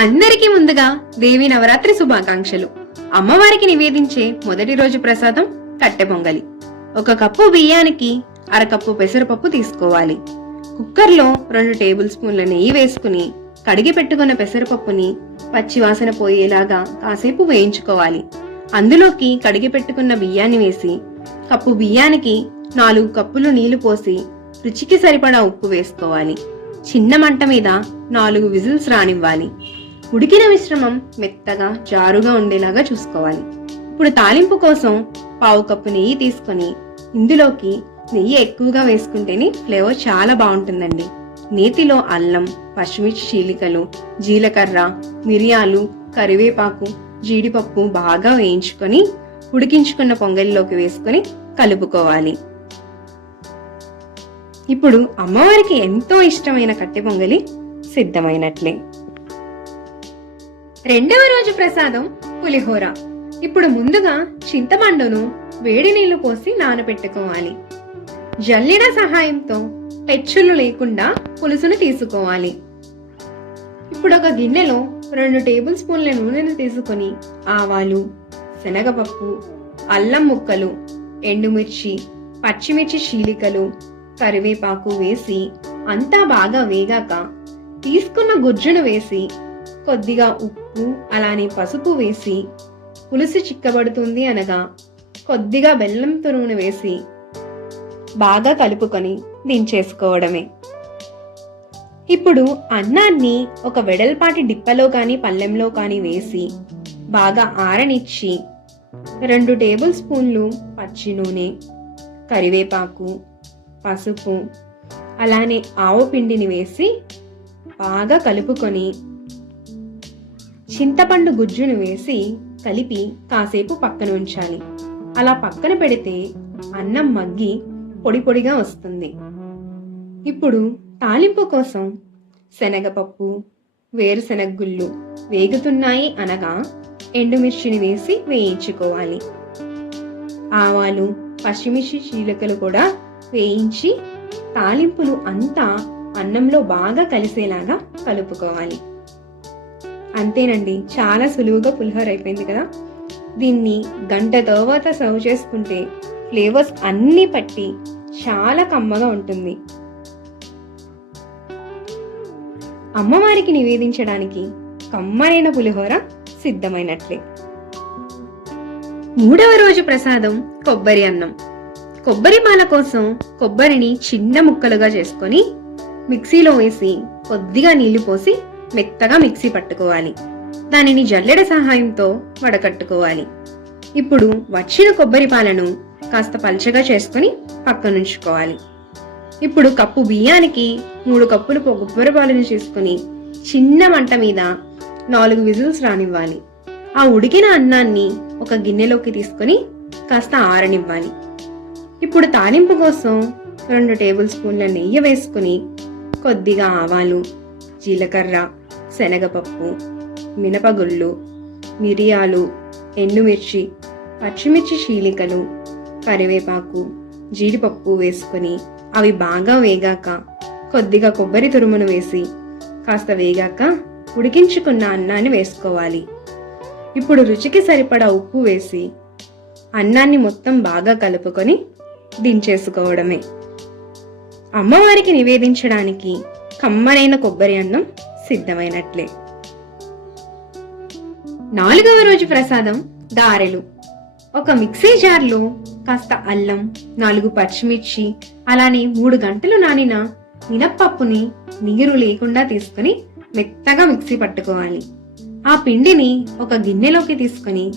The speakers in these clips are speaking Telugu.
అందరికీ ముందుగా దేవి నవరాత్రి శుభాకాంక్షలు. అమ్మవారికి నివేదించే మొదటి రోజు ప్రసాదం కట్టె పొంగలి. 1 కప్పు బియ్యానికి అరకప్పు పెసరపప్పు తీసుకోవాలి. కుక్కర్లో 2 టేబుల్ స్పూన్ల నెయ్యి వేసుకుని కడిగి పెట్టుకున్న పెసరపప్పుని పచ్చివాసన పోయేలాగా కాసేపు వేయించుకోవాలి. అందులోకి కడిగి పెట్టుకున్న బియ్యాన్ని వేసి కప్పు బియ్యానికి 4 కప్పులు నీళ్లు పోసి రుచికి సరిపడా ఉప్పు వేసుకోవాలి. చిన్న మంట మీద 4 విజిల్స్ రానివ్వాలి. ఉడికిన మిశ్రమం మెత్తగా జారుగా ఉండేలాగా చూసుకోవాలి. ఇప్పుడు తాలింపు కోసం 1/2 కప్పు నెయ్యి తీసుకొని ఇందులోకి నెయ్యి ఎక్కువగా వేసుకుంటేనే ఫ్లేవర్ చాలా బాగుంటుందండి. నేతిలో అల్లం, పచ్చిమిర్చి చీలికలు, జీలకర్ర, మిరియాలు, కరివేపాకు, జీడిపప్పు బాగా వేయించుకొని ఉడికించుకున్న పొంగలిలోకి వేసుకొని కలుపుకోవాలి. ఇప్పుడు అమ్మవారికి ఎంతో ఇష్టమైన కట్టె పొంగలి సిద్ధమైనట్లే. రెండవ రోజు ప్రసాదం పులిహోర. ఇప్పుడు ముందుగా చింతపండును వేడి నీళ్లు పోసి నానబెట్టుకోవాలి. జల్లెడ సహాయంతో పెచ్చులు లేకుండా పులుసును తీసుకోవాలి. ఇప్పుడు ఒక గిన్నెలో 2 టేబుల్ స్పూన్ల నూనెను తీసుకొని ఆవాలు, శనగపప్పు, అల్లం ముక్కలు, ఎండుమిర్చి, పచ్చిమిర్చి చీలికలు, కరివేపాకు వేసి అంతా బాగా వేగాక తీసుకున్న గుజ్జును వేసి కొద్దిగా ఉప్పు అలానే పసుపు వేసి పులుసు చిక్కబడుతుంది అనగా కొద్దిగా బెల్లం తురుమును వేసి బాగా కలుపుకొని దించేసుకోవడమే. ఇప్పుడు అన్నాన్ని ఒక వెడల్పాటి డిప్పలో కానీ పళ్ళెంలో కానీ వేసి బాగా ఆరనిచ్చి 2 టేబుల్ స్పూన్లు పచ్చి నూనె, కరివేపాకు, పసుపు అలానే ఆవు పిండిని వేసి బాగా కలుపుకొని చింతపండు గుజ్జును వేసి కలిపి కాసేపు పక్కన ఉంచాలి. అలా పక్కన పెడితే అన్నం మగ్గి పొడి పొడిగా వస్తుంది. ఇప్పుడు తాలింపు కోసం శనగపప్పు, వేరుశనగ గుళ్ళు వేగుతున్నాయి అనగా ఎండుమిర్చిని వేసి వేయించుకోవాలి. ఆవాలు, పచ్చిమిర్చి చీలికలు కూడా వేయించి తాలింపులు అంతా అన్నంలో బాగా కలిసేలాగా కలుపుకోవాలి. అంతేనండి, చాలా సులువుగా పులిహోర అయిపోయింది కదా. దీన్ని గంట తర్వాత సర్వ్ చేసుకుంటే ఫ్లేవర్స్ అన్నీ పట్టి చాలా కమ్మగా ఉంటుంది. అమ్మవారికి నివేదించడానికి కమ్మనైన పులిహోర సిద్ధమైనట్లే. మూడవ రోజు ప్రసాదం కొబ్బరి అన్నం. కొబ్బరి పాల కోసం కొబ్బరిని చిన్న ముక్కలుగా చేసుకొని మిక్సీలో వేసి కొద్దిగా నీళ్లు పోసి మెత్తగా మిక్సీ పట్టుకోవాలి. దానిని జల్లెడ సహాయంతో వడకట్టుకోవాలి. ఇప్పుడు వచ్చిన కొబ్బరి పాలను కాస్త పల్చగా చేసుకుని పక్కనుంచుకోవాలి. ఇప్పుడు కప్పు బియ్యానికి 3 కప్పులు కొబ్బరి పాలను చేసుకుని చిన్న మంట మీద 4 విజిల్స్ రానివ్వాలి. ఆ ఉడికిన అన్నాన్ని ఒక గిన్నెలోకి తీసుకుని కాస్త ఆరనివ్వాలి. ఇప్పుడు తాలింపు కోసం 2 టేబుల్ స్పూన్ల నెయ్యి వేసుకుని కొద్దిగా ఆవాలు, జీలకర్ర, శనగపప్పు, మినపగుళ్ళు, మిరియాలు, ఎండుమిర్చి, పచ్చిమిర్చి చీలికలు, కరివేపాకు, జీడిపప్పు వేసుకుని అవి బాగా వేగాక కొద్దిగా కొబ్బరి తురుమును వేసి కాస్త వేగాక ఉడికించుకున్న అన్నాన్ని వేసుకోవాలి. ఇప్పుడు రుచికి సరిపడా ఉప్పు వేసి అన్నాన్ని మొత్తం బాగా కలుపుకొని దించేసుకోవడమే. అమ్మవారికి నివేదించడానికి కమ్మనైన కొబ్బరి అన్నం సిద్ధమైనట్లే. 4వ రోజు ప్రసాదం గారెలు. ఒక మిక్సీ జార్లో కాస్త అల్లం, 4 పచ్చిమిర్చి అలానే 3 గంటలు నానిన మినప్పప్పుని నీరు లేకుండా తీసుకుని మెత్తగా మిక్సీ పట్టుకోవాలి. ఆ పిండిని ఒక గిన్నెలోకి తీసుకుని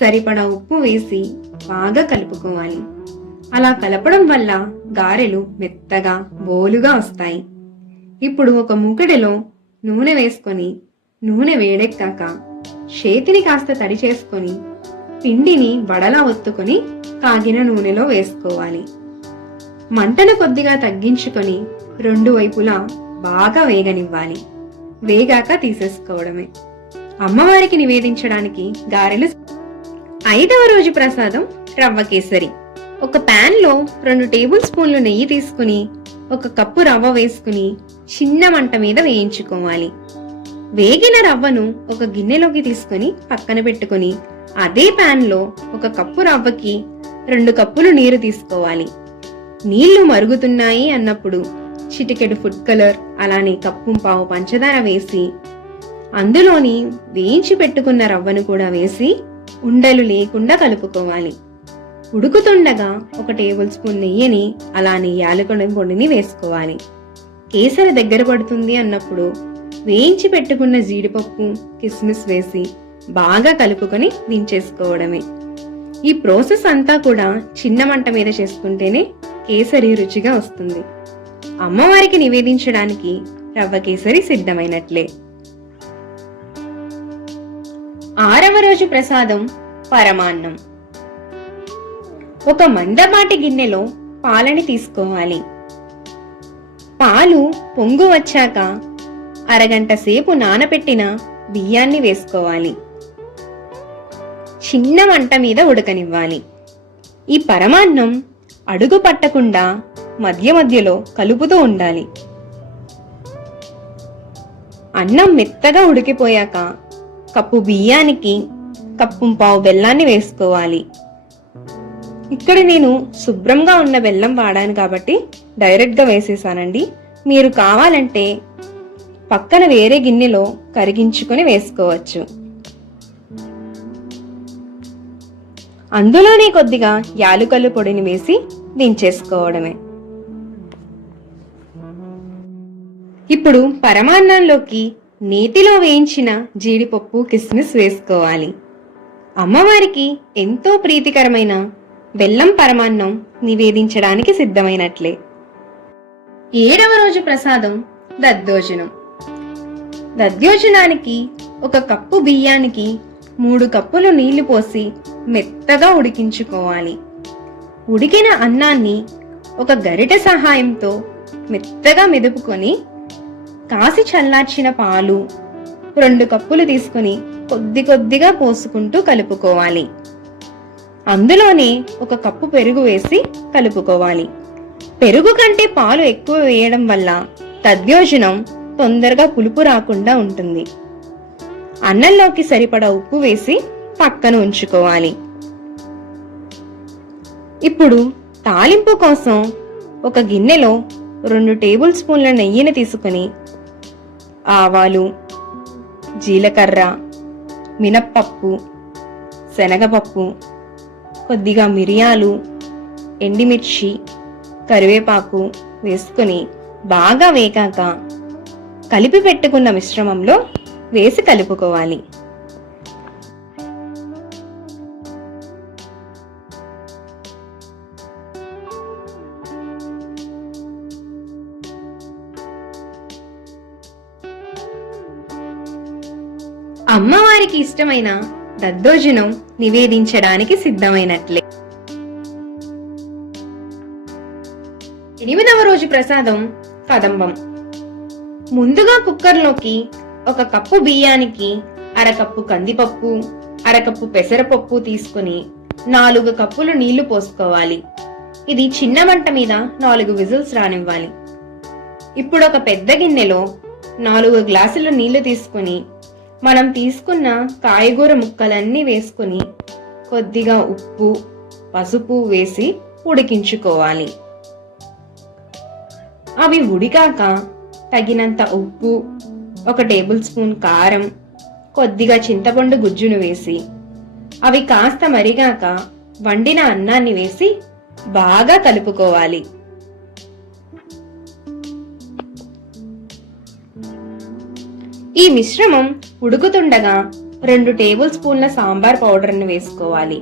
సరిపడా ఉప్పు వేసి బాగా కలుపుకోవాలి. అలా కలపడం వల్ల గారెలు మెత్తగా బోలుగా వస్తాయి. ఇప్పుడు ఒక మూకుడిలో నూనె వేసుకొని నూనె వేడెక్కాక చేతిని కాస్త తడి చేసుకొని పిండిని వడలా ఒత్తుకొని కాగిన నూనెలో వేసుకోవాలి. మంటను కొద్దిగా తగ్గించుకొని 2 వైపులా బాగా వేగనివ్వాలి. వేగాక తీసేసుకోవడమే. అమ్మవారికి నివేదించడానికి గారెలు. 5వ రోజు ప్రసాదం రవ్వ కేసరి. ఒక పాన్ లో 2 టేబుల్ స్పూన్లు నెయ్యి తీసుకుని 1 కప్పు రవ్వ వేసుకుని చిన్న మంట మీద వేయించుకోవాలి. వేగిన రవ్వను ఒక గిన్నెలోకి తీసుకొని పక్కన పెట్టుకొని అదే పాన్ లో 1 కప్పు రవ్వకి 2 కప్పులు నీరు తీసుకోవాలి. నీళ్లు మరుగుతున్నాయి అన్నప్పుడు చిటికెడు ఫుడ్ కలర్, అలానే 1.5 కప్పు పంచదార వేసి అందులోని వేయించి పెట్టుకున్న రవ్వను కూడా వేసి ఉండలు లేకుండా కలుపుకోవాలి. ఉడుకుతుండగా 1 టేబుల్ స్పూన్ నెయ్యిని, అలానే యాలకుల పొడిని వేసుకోవాలి. కేసరి దగ్గర పడుతుంది అన్నప్పుడు వేయించి పెట్టుకున్న జీడిపప్పు, కిస్మిస్ వేసి బాగా కలుపుకొని దించేసుకోవడమే. ఈ ప్రాసెస్ అంతా కూడా చిన్న మంట మీద చేసుకుంటేనే కేసరి రుచిగా వస్తుంది. అమ్మవారికి నివేదించడానికి రవ్వ కేసరి సిద్ధమైనట్లే. 6వ రోజు ప్రసాదం పరమాన్నం. ఒక మందపాటి గిన్నెలో పాలని తీసుకోవాలి. పాలు పొంగు వచ్చాక అరగంట సేపు నానబెట్టిన బియ్యాన్ని వేసుకోవాలి. చిన్న మంట మీద ఉడకనివ్వాలి. ఈ పరమాన్నం అడుగు పట్టకుండా మధ్య మధ్యలో కలుపుతూ ఉండాలి. అన్నం మెత్తగా ఉడికిపోయాక కప్పు బియ్యానికి 1.5 కప్పు బెల్లాన్ని వేసుకోవాలి. ఇక్కడ నేను శుభ్రంగా ఉన్న బెల్లం వాడాను కాబట్టి డైరెక్ట్ గా వేసేసానండి. మీరు కావాలంటే పక్కన వేరే గిన్నెలో కరిగించుకొని వేసుకోవచ్చు. అందులోనే కొద్దిగా యాలుకల పొడిని వేసి దించేసుకోవడమే. ఇప్పుడు పరమాన్నంలోకి నేతిలో వేయించిన జీడిపప్పు, కిస్మిస్ వేసుకోవాలి. అమ్మవారికి ఎంతో ప్రీతికరమైన బెల్లం పరమాన్నం నివేదించడానికి సిద్ధమైనట్లే. 7వ రోజు ప్రసాదం దద్దోజనం. దద్దోజనానికి 1 కప్పు బియ్యానికి 3 కప్పులు నీళ్లు పోసి మెత్తగా ఉడికించుకోవాలి. ఉడికిన అన్నాన్ని ఒక గరిటె సహాయంతో మెత్తగా మెదుపుకొని కాసి చల్లార్చిన పాలు 2 కప్పులు తీసుకుని కొద్ది కొద్దిగా పోసుకుంటూ కలుపుకోవాలి. అందులోనే 1 కప్పు పెరుగు వేసి కలుపుకోవాలి. పెరుగు కంటే పాలు ఎక్కువ వేయడం వల్ల దద్దోజనం తొందరగా పులుపు రాకుండా ఉంటుంది. అన్నంలోకి సరిపడా ఉప్పు వేసి పక్కన ఉంచుకోవాలి. ఇప్పుడు తాలింపు కోసం ఒక గిన్నెలో 2 టేబుల్ స్పూన్ల నెయ్యిని తీసుకుని ఆవాలు, జీలకర్ర, మినప్పప్పు, శనగపప్పు, కొద్దిగా మిరియాలు, ఎండిమిర్చి, కరివేపాకు వేసుకుని బాగా వేగాక కలిపి పెట్టుకున్న మిశ్రమంలో వేసి కలుపుకోవాలి. అమ్మవారికి ఇష్టమైన దద్దోజనం నివేదించడానికి సిద్ధమైనట్లే. 8వ రోజు ప్రసాదం కదంబం. ముందుగా కుక్కర్లోకి 1 కప్పు బియ్యానికి 1/2 కప్పు కందిపప్పు, 1/2 కప్పు పెసరపప్పు తీసుకుని 4 కప్పులు నీళ్లు పోసుకోవాలి. ఇది చిన్న మంట మీద 4 విజిల్స్ రానివ్వాలి. ఇప్పుడు ఒక పెద్ద గిన్నెలో 4 గ్లాసుల నీళ్లు తీసుకుని మనం తీసుకున్న కాయగూర ముక్కలన్నీ వేసుకుని కొద్దిగా ఉప్పు, పసుపు వేసి ఉడికించుకోవాలి. అవి ఉడికాక తగినంత ఉప్పు, 1 టేబుల్ స్పూన్ కారం, కొద్దిగా చింతపండు గుజ్జును వేసి అవి కాస్త మరిగాక వండిన అన్నాన్ని వేసి బాగా కలుపుకోవాలి. ఈ మిశ్రమం ఉడుకుతుండగా 2 టేబుల్ స్పూన్ల సాంబార్ పౌడర్ను వేసుకోవాలి.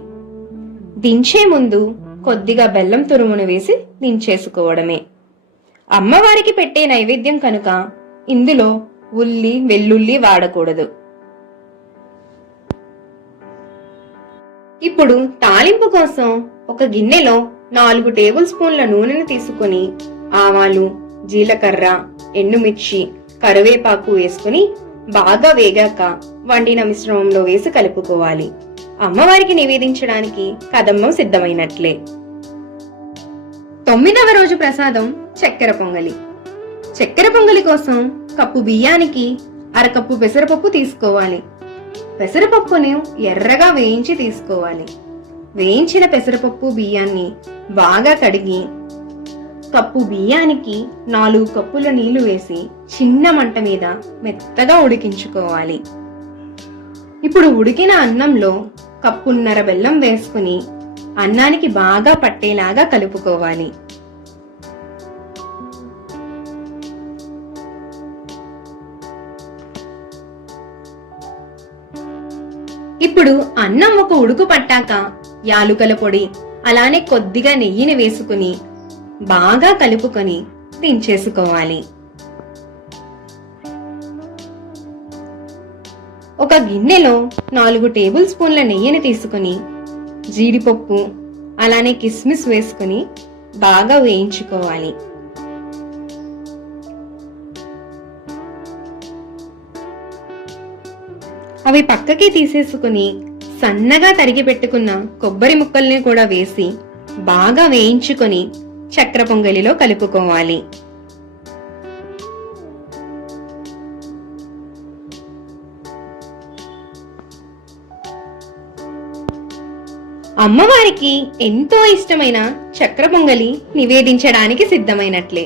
దించే ముందు కొద్దిగా బెల్లం తురుమును వేసి దించేసుకోవడమే. అమ్మవారికి పెట్టే నైవేద్యం కనుక ఇందులో ఉల్లి, వెల్లుల్లి వాడకూడదు. ఇప్పుడు తాలింపు కోసం ఒక గిన్నెలో 4 టేబుల్ స్పూన్ల నూనెను తీసుకుని ఆవాలు, జీలకర్ర, ఎండుమిర్చి, కరివేపాకు వేసుకుని బాగా వేగాక వండిన మిశ్రమంలో వేసి కలుపుకోవాలి. అమ్మవారికి నివేదించడానికి కదంబం సిద్ధమైనట్లే. 9వ రోజు ప్రసాదం చక్కెర పొంగలి. చక్కెర పొంగలి కోసం కప్పు బియ్యానికి అరకప్పు పెసరపప్పు తీసుకోవాలి. పెసరపప్పును ఎర్రగా వేయించి తీసుకోవాలి. వేయించిన పెసరపప్పు బియ్యాన్ని బాగా కడిగి కప్పు బియ్యానికి 4 కప్పుల నీళ్లు వేసి చిన్న మంట మీద మెత్తగా ఉడికించుకోవాలి. ఇప్పుడు ఉడికిన అన్నంలో కప్పున్నర బెల్లం వేసుకుని అన్నానికి బాగా పట్టేలాగా కలుపుకోవాలి. ఇప్పుడు అన్నం ఒక ఉడుకు పట్టాక యాలుకల పొడి అలానే కొద్దిగా నెయ్యిని వేసుకుని బాగా కలుపుకొని దించేసుకోవాలి. ఒక గిన్నెలో 4 టేబుల్ స్పూన్ల నెయ్యిని తీసుకుని జీడిపప్పు అలానే కిస్మిస్ వేసుకుని బాగా వేయించుకోవాలి. అవి పక్కకి తీసేసుకుని సన్నగా తరిగి పెట్టుకున్న కొబ్బరి ముక్కల్ని కూడా వేసి బాగా వేయించుకొని చక్కెర పొంగలిలో కలుపుకోవాలి. అమ్మవారికి ఎంతో ఇష్టమైన చక్కెర పొంగలి నివేదించడానికి సిద్ధమైనట్లే.